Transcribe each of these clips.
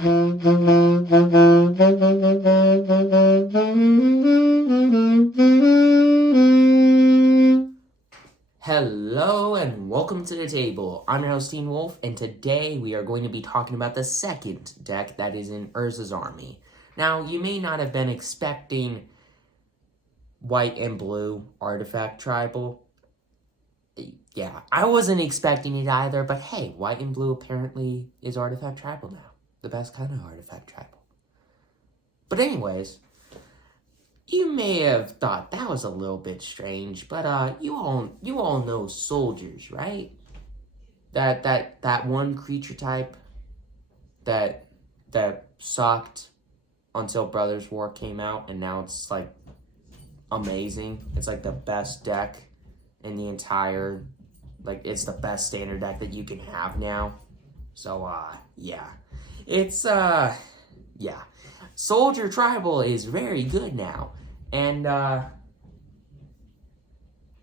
Hello and welcome to the table. I'm your host, Teen Wolf, and today we are going to be talking about the second deck that is in Urza's army. Now, you may not have been expecting white and blue artifact tribal. Yeah, I wasn't expecting it either, but hey, white and blue apparently is artifact tribal now. The best kind of artifact tribal. But anyways, you may have thought that was a little bit strange, but you all know soldiers, right? That one creature type that sucked until Brothers War came out, and now it's like amazing. It's like the best deck in the entire, like it's the best standard deck that you can have now. So yeah. It's yeah. Soldier Tribal is very good now. And what's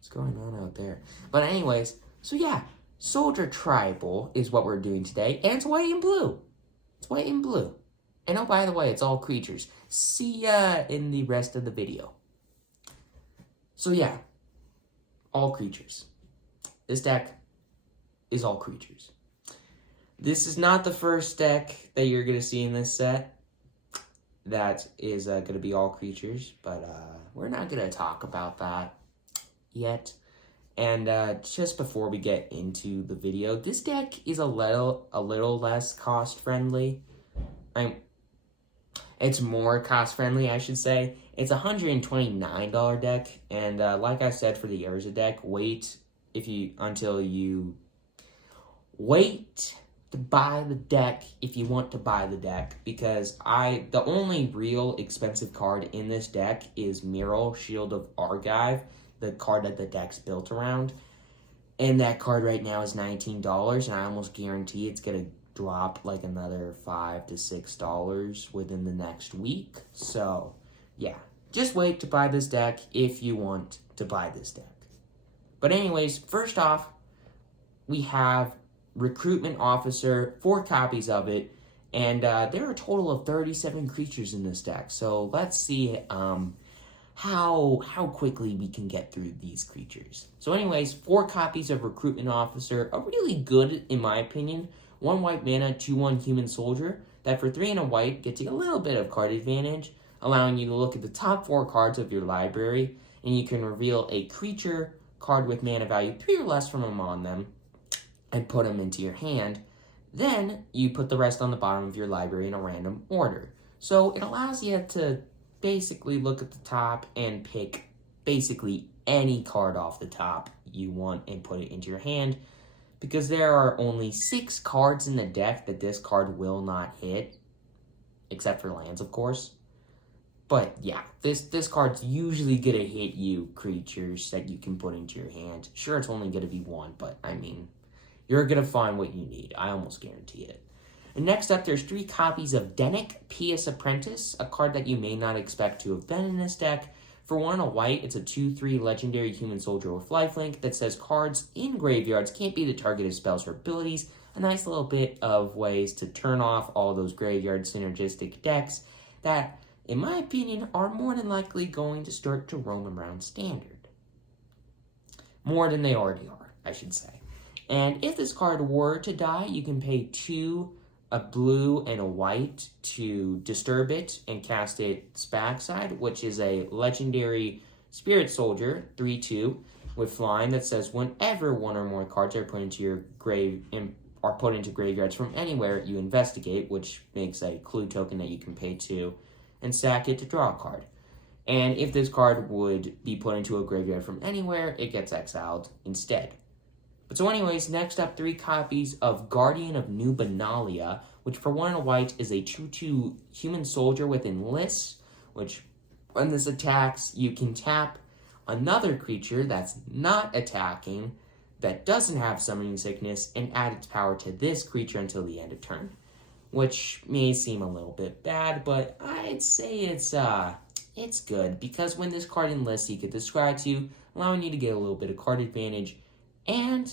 going on out there? But anyways, so yeah, Soldier Tribal is what we're doing today, and it's white and blue. It's white and blue. And oh, by the way, it's all creatures. See ya in the rest of the video. So yeah, all creatures. This deck is all creatures. This is not the first deck that you're going to see in this set that is going to be all creatures, but we're not going to talk about that yet. And just before we get into the video, this deck is a little less cost-friendly. It's more cost-friendly, I should say. It's a $129 deck, and like I said for the Urza deck, wait until you to buy the deck if you want to buy the deck, because the only real expensive card in this deck is Mural Shield of Argive, the card that the deck's built around. And that card right now is $19, and I almost guarantee it's going to drop like another $5 to $6 within the next week. So, yeah, just wait to buy this deck if you want to buy this deck. But anyways, first off, we have Recruitment Officer, 4 copies of it, and there are a total of 37 creatures in this deck. So let's see how quickly we can get through these creatures. So anyways, 4 copies of Recruitment Officer are really good, in my opinion. 1 white mana, 2/1 human soldier, that for 3 and a white gets you a little bit of card advantage, allowing you to look at the top 4 cards of your library, and you can reveal a creature card with mana value 3 or less from among them, and put them into your hand. Then you put the rest on the bottom of your library in a random order. So it allows you to basically look at the top and pick basically any card off the top you want and put it into your hand, because there are only 6 cards in the deck that this card will not hit, except for lands, of course. But yeah, this card's usually gonna hit you creatures that you can put into your hand. Sure, it's only gonna be 1, but I mean, you're going to find what you need. I almost guarantee it. And next up, there's 3 copies of Dennick PS Apprentice, a card that you may not expect to have been in this deck. For 1 and a white, it's a 2/3 legendary human soldier with lifelink that says cards in graveyards can't be the target of spells or abilities. A nice little bit of ways to turn off all those graveyard synergistic decks that, in my opinion, are more than likely going to start to roam around standard. More than they already are, I should say. And if this card were to die, you can pay 2, a blue and a white, to disturb it and cast its backside, which is a legendary spirit soldier, 3/2, with flying that says whenever 1 or more cards are put into your graveyards from anywhere, you investigate, which makes a clue token that you can pay 2, and sack it to draw a card. And if this card would be put into a graveyard from anywhere, it gets exiled instead. But so anyways, next up, 3 copies of Guardian of New Benalia, which for 1 and a white is a 2/2 human soldier with enlist, which when this attacks, you can tap another creature that's not attacking, that doesn't have summoning sickness, and add its power to this creature until the end of turn. Which may seem a little bit bad, but I'd say it's good, because when this card enlists, you get this scry to, allowing you to get a little bit of card advantage. And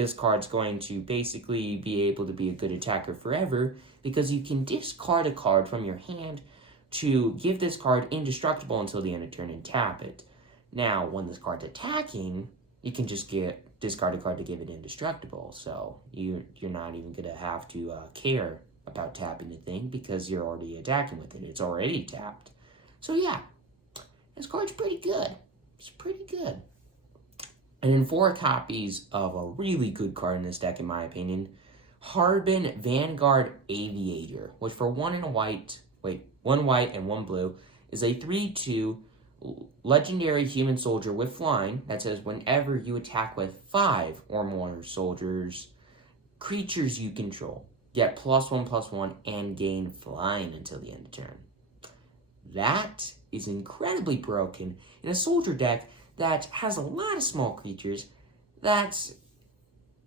this card's going to basically be able to be a good attacker forever, because you can discard a card from your hand to give this card indestructible until the end of turn and tap it. Now, when this card's attacking, you can just discard a card to give it indestructible, so you're not even going to have to care about tapping the thing, because you're already attacking with it. It's already tapped. So yeah, this card's pretty good. It's pretty good. And then 4 copies of a really good card in this deck, in my opinion, Harbin Vanguard Aviator, which for 1 white and 1 blue, is a 3/2 legendary human soldier with flying that says whenever you attack with 5 or more soldiers, creatures you control get +1/+1 and gain flying until the end of turn. That is incredibly broken in a soldier deck that has a lot of small creatures that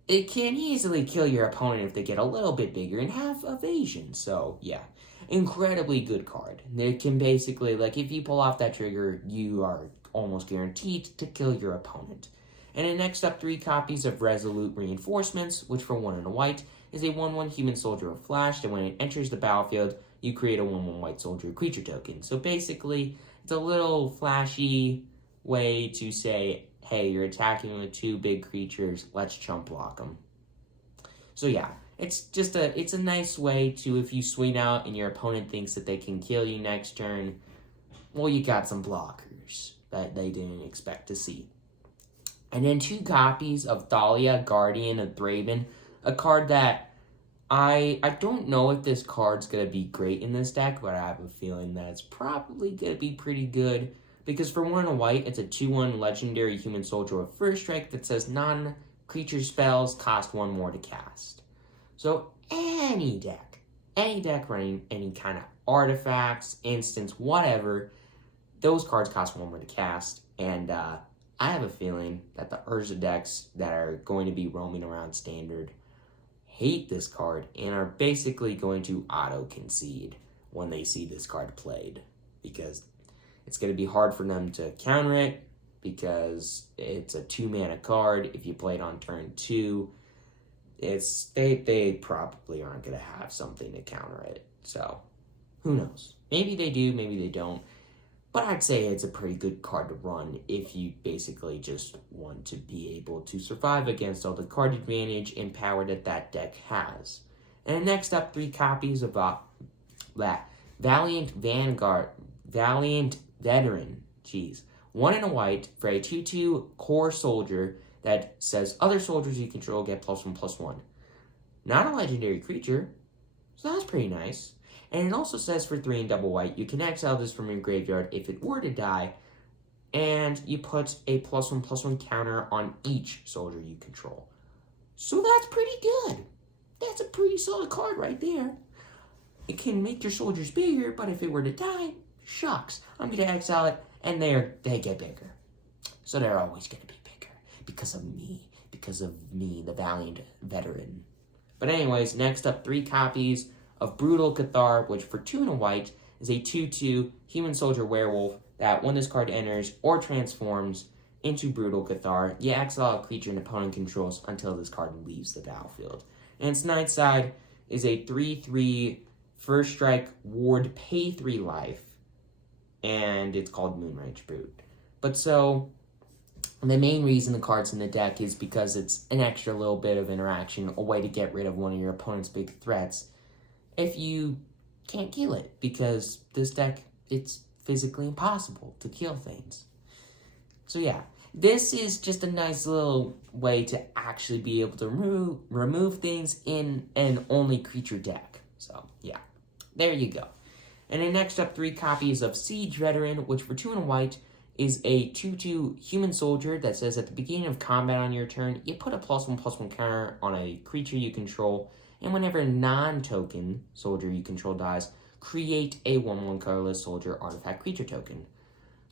it can easily kill your opponent if they get a little bit bigger and have evasion. So yeah, incredibly good card. It can basically, like, if you pull off that trigger, you are almost guaranteed to kill your opponent. And then next up, 3 copies of Resolute Reinforcements, which for 1 white is a 1/1 human soldier with flash, and when it enters the battlefield, you create a 1/1 white soldier creature token. So basically, it's a little flashy way to say, hey, you're attacking with 2 big creatures, let's chump block them. So yeah, it's a nice way to, if you swing out and your opponent thinks that they can kill you next turn, well, you got some blockers that they didn't expect to see. And then 2 copies of Thalia, Guardian of Draven, a card that I don't know if this card's going to be great in this deck, but I have a feeling that it's probably going to be pretty good. Because for 1 white, it's a 2/1 legendary human soldier with first strike that says non-creature spells cost 1 more to cast. So any deck running any kind of artifacts, instants, whatever, those cards cost 1 more to cast. And I have a feeling that the Urza decks that are going to be roaming around standard hate this card and are basically going to auto-concede when they see this card played, because it's going to be hard for them to counter it, because it's a 2-mana card. If you play it on turn 2, they probably aren't going to have something to counter it. So who knows? Maybe they do, maybe they don't. But I'd say it's a pretty good card to run if you basically just want to be able to survive against all the card advantage and power that deck has. And next up, 3 copies of that Valiant Veteran, 1 white for a 2/2 core soldier that says other soldiers you control get +1/+1. Not a legendary creature, so that's pretty nice. And it also says for 3 double white, you can exile this from your graveyard if it were to die, and you put a +1/+1 counter on each soldier you control. So that's pretty good. That's a pretty solid card right there. It can make your soldiers bigger, but if it were to die, shucks, I'm going to exile it, and they get bigger. So they're always going to be bigger because of me, the Valiant Veteran. But anyways, next up, 3 copies of Brutal Cathar, which for 2 white is a 2/2 human soldier werewolf that when this card enters or transforms into Brutal Cathar, you exile a creature an opponent controls until this card leaves the battlefield. And its night side is a 3/3 first strike ward, pay 3 life, and it's called Moonrage Brute. But so, the main reason the card's in the deck is because it's an extra little bit of interaction, a way to get rid of one of your opponent's big threats if you can't kill it, because this deck, it's physically impossible to kill things. So yeah, this is just a nice little way to actually be able to remove things in an only creature deck. So yeah, there you go. And then next up, 3 copies of Siege Veteran, which for 2 white is a 2/2 human soldier that says at the beginning of combat on your turn, you put a +1/+1 counter on a creature you control, and whenever a non-token soldier you control dies, create a 1/1 colorless soldier artifact creature token.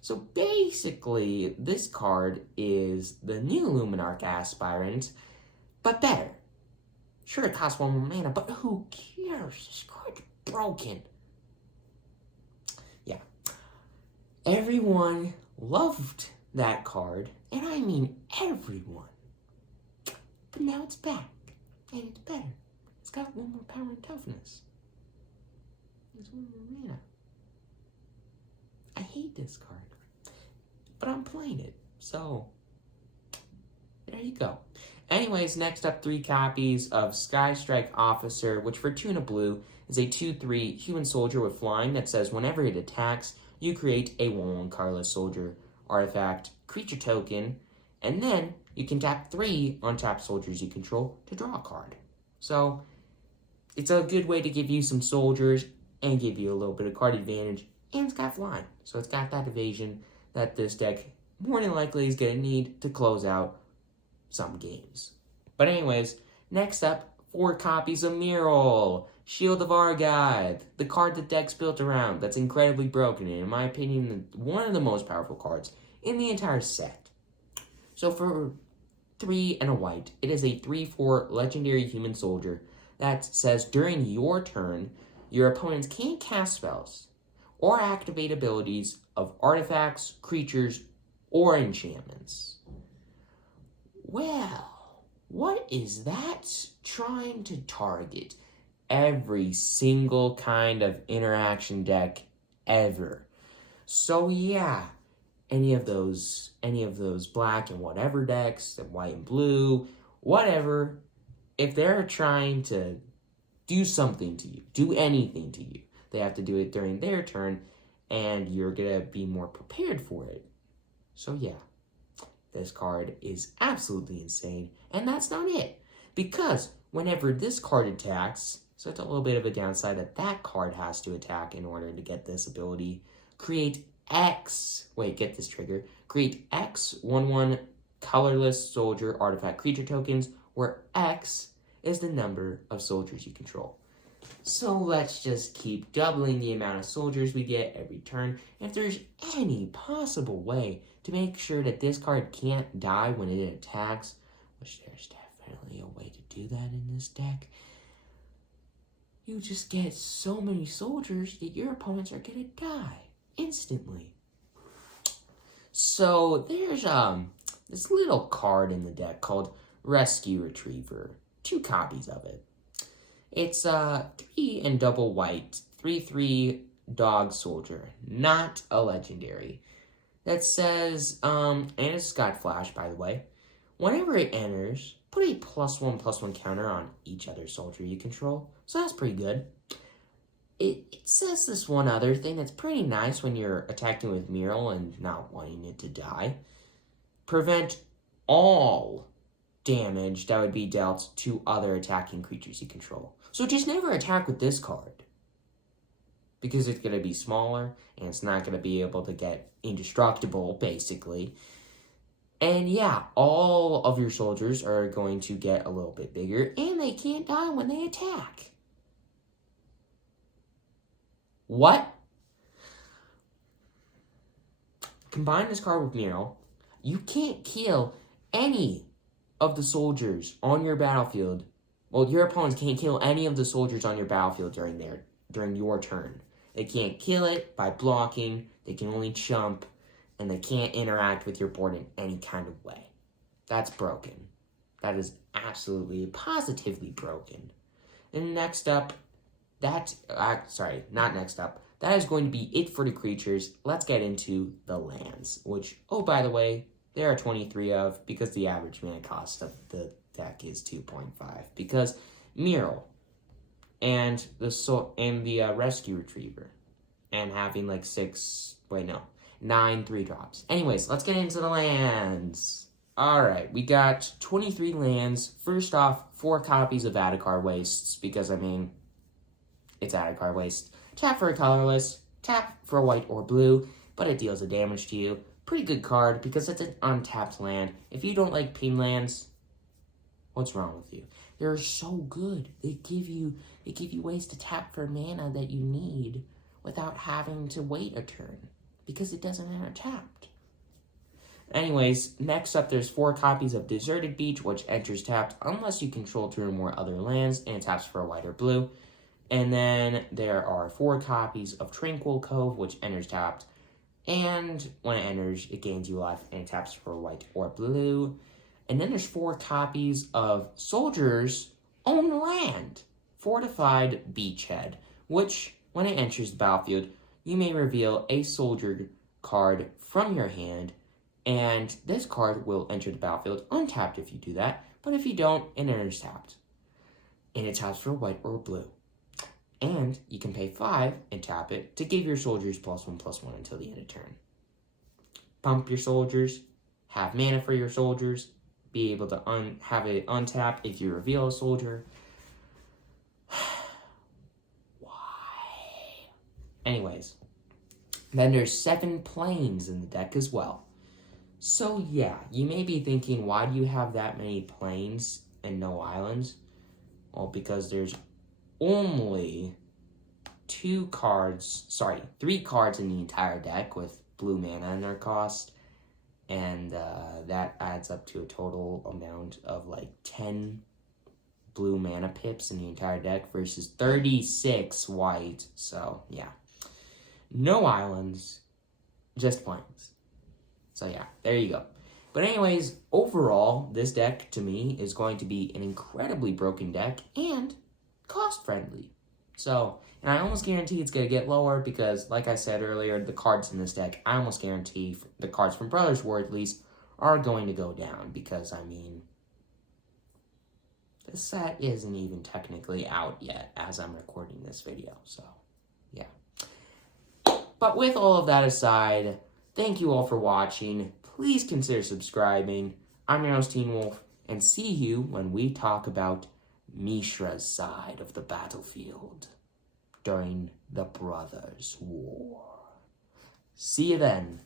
So basically, this card is the new Luminarch Aspirant, but better. Sure, it costs 1 more mana, but who cares? This card's broken. Yeah. Everyone loved that card, and I mean everyone. But now it's back, and it's better. It's got 1 more power and toughness. It's 1 more mana. I hate this card, but I'm playing it, so there you go. Anyways, next up, 3 copies of Sky Strike Officer, which for 2 and a blue is a 2/3 human soldier with flying that says whenever it attacks, you create a 1/1 colorless soldier artifact creature token, and then you can tap 3 untapped soldiers you control to draw a card. So it's a good way to give you some soldiers and give you a little bit of card advantage, and it's got flying. So it's got that evasion that this deck more than likely is going to need to close out some games. But anyways, next up, 4 copies of Mural Shield of Argyle, the card the deck's built around that's incredibly broken, and in my opinion, one of the most powerful cards in the entire set. So for 3 and a white, it is a 3/4 legendary human soldier that says during your turn, your opponents can't cast spells or activate abilities of artifacts, creatures, or enchantments. Well, what is that trying to target? Every single kind of interaction deck ever. So yeah, any of those black and whatever decks, the white and blue, whatever, if they're trying to do something to you, do anything to you, they have to do it during their turn, and you're gonna be more prepared for it. So yeah, this card is absolutely insane, and that's not it. Because whenever this card attacks, so it's a little bit of a downside that card has to attack in order to get this ability, create X 1/1 colorless soldier artifact creature tokens, where X is the number of soldiers you control. So let's just keep doubling the amount of soldiers we get every turn. If there's any possible way to make sure that this card can't die when it attacks, which there's definitely a way to do that in this deck, you just get so many soldiers that your opponents are gonna die instantly. So there's this little card in the deck called Rescue Retriever. 2 copies of it. It's 3 and double white, 3/3 dog soldier, not a legendary. That says, and it's got flash, by the way. Whenever it enters, put a +1/+1 counter on each other soldier you control. So that's pretty good. It says this one other thing that's pretty nice when you're attacking with Mural and not wanting it to die. Prevent all damage that would be dealt to other attacking creatures you control. So just never attack with this card, because it's going to be smaller, and it's not going to be able to get indestructible, basically. And yeah, all of your soldiers are going to get a little bit bigger, and they can't die when they attack. What? Combine this card with Mural. You can't kill any of the soldiers on your battlefield. Well, your opponents can't kill any of the soldiers on your battlefield during your turn. They can't kill it by blocking, they can only chump, and they can't interact with your board in any kind of way. That's broken. That is absolutely, positively broken. And next up, that is going to be it for the creatures. Let's get into the lands, which, oh, by the way, there are 23 of, because the average mana cost of the deck is 2.5. Because Mural and the Rescue Retriever, and having like 9 3-drops. Anyways, let's get into the lands. Alright, we got 23 lands. First off, 4 copies of Adhikar Wastes, because it's Adhikar Waste. Tap for a colorless, tap for a white or blue, but it deals a damage to you. Pretty good card, because it's an untapped land. If you don't like ping lands, what's wrong with you? They're so good. They give you ways to tap for mana that you need without having to wait a turn, because it doesn't enter tapped. Anyways, next up there's 4 copies of Deserted Beach, which enters tapped unless you control 2 or more other lands, and it taps for a white or blue. And then there are 4 copies of Tranquil Cove, which enters tapped, and when it enters, it gains you life, and it taps for white or blue. And then there's 4 copies of Soldier's Own Land, Fortified Beachhead, which, when it enters the battlefield, you may reveal a soldier card from your hand, and this card will enter the battlefield untapped if you do that, but if you don't, it enters tapped. And it taps for white or blue. And you can pay 5 and tap it to give your soldiers +1/+1 until the end of turn. Pump your soldiers, have mana for your soldiers, be able to have it untap if you reveal a soldier. Why? Anyways, then there's 7 planes in the deck as well. So yeah, you may be thinking, why do you have that many planes and no islands? Well, because there's only 3 cards in the entire deck with blue mana in their cost, and that adds up to a total amount of like 10 blue mana pips in the entire deck versus 36 white. So yeah, no islands, just planes. So yeah, there you go. But anyways, overall, this deck to me is going to be an incredibly broken deck and cost friendly. So, and I almost guarantee it's going to get lower because, like I said earlier, the cards in this deck, I almost guarantee the cards from Brothers War at least are going to go down because, I mean, this set isn't even technically out yet as I'm recording this video. So, yeah. But with all of that aside, thank you all for watching. Please consider subscribing. I'm your host, Teen Wolf, and see you when we talk about Mishra's side of the battlefield during the Brothers' War. See you then.